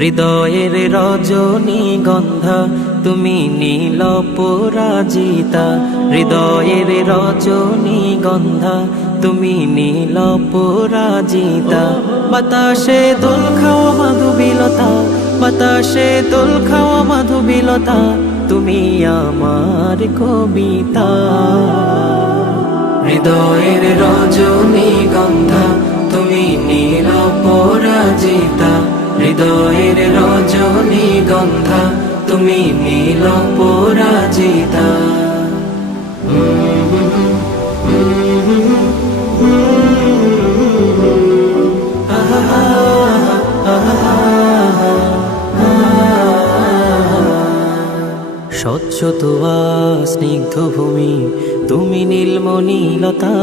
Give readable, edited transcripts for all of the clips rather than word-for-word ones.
হৃদয়ের রজনীগন্ধা তুমি নীল পরাজিতা, হৃদয়ের রজনীগন্ধা তুমি নীল পরাজিতা। বাতাসে দোল খাওয়া মাধুবিলতা, বাতাসে দোল খাওয়া মাধুবিলতা, তুমি আমার কবিতা। হৃদয়ের রজনীগন্ধা তুমি নীল পরাজিতা, হৃদয়ের রজনীগন্ধা তুমি নীল পরাজিতা। স্বচ্ছ তোয়া স্নিগ্ধ ভূমি তুমি নীলমণিলতা,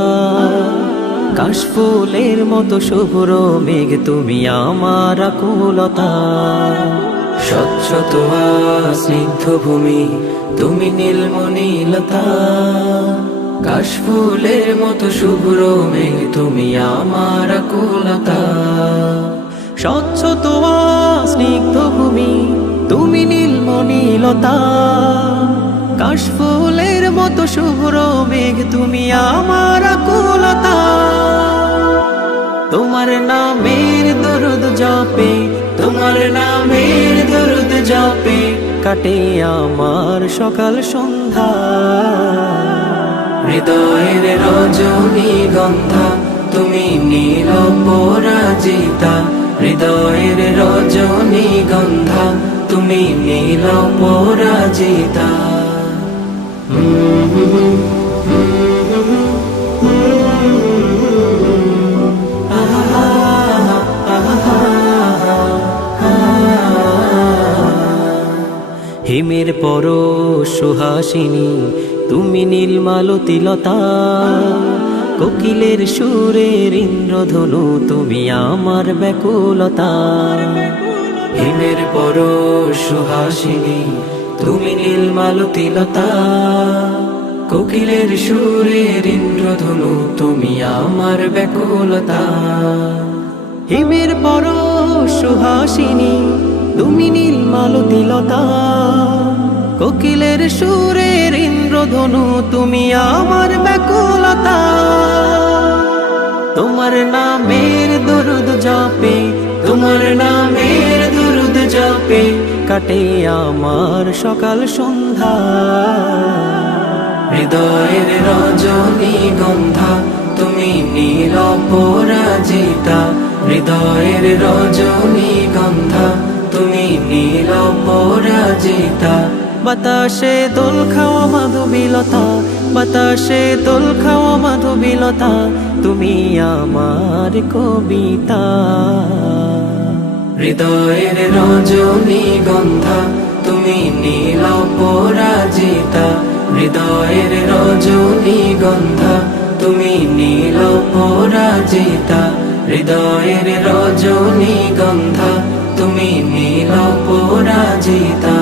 কাশফুলের মতো শুভ্র মেঘ তুমি আমার আকুলতা। স্বচ্ছ তোয়া স্নিগ্ধ ভূমি তুমি নীলমণিলতা, কাশফুলের মতো শুভ্র মেঘ তুমি আমার আকুলতা। স্বচ্ছ তোয়া স্নিগ্ধ ভূমি তুমি নীলমণিলতা, কাশফুলের মতো শুভ্র মেঘ তুমি আমার আকুলতা। তোমার নামের দরুদ জপে, তোমার নামের দরুদ জপে কাটে আমার সকাল সন্ধ্যা। হৃদয়ের রজনীগন্ধা তুমি নীল পরাজিতা, হৃদয়ের রজনীগন্ধা তুমি নীল পরাজিতা। হিমের পরশ সুহাসিনী তুমি নীলমালতিলতা, কোকিলের সুরের ইন্দ্রধনু তুমি আমার ব্যাকুলতা। হিমের পরশ সুহাসিনী তুমি নীলমালতিলতা, কোকিলের সুরের ইন্দ্রধনু তুমি আমার ব্যাকুলতা। হিমের পরশ সুহাসিনী তুমি নীলমালতিলতা, কোকিলের সুরের ইন্দ্রধনু তুমি আমার ব্যাকুলতা। তোমার নামের দরুদ জপে, তোমার নামের দরুদ জপে কাটে আমার সকাল সন্ধ্যা। হৃদয়ের রজনীগন্ধা তুমি নীল পরাজিতা, হৃদয়ের রজনীগন্ধা তুমি নীল পরাজিতা। বাতাসে দোল খাওয়া মাধুবিলতা, বাতাসে দোল খাওয়া মাধুবিলতা, তুমি আমার কবিতা। হৃদয়ের রজনীগন্ধা তুমি নীল পরাজিতা, হৃদয়ের রজনীগন্ধা তুমি নীল পরাজিতা, হৃদয়ের রজনীগন্ধা তুমি নীল পরাজিতা।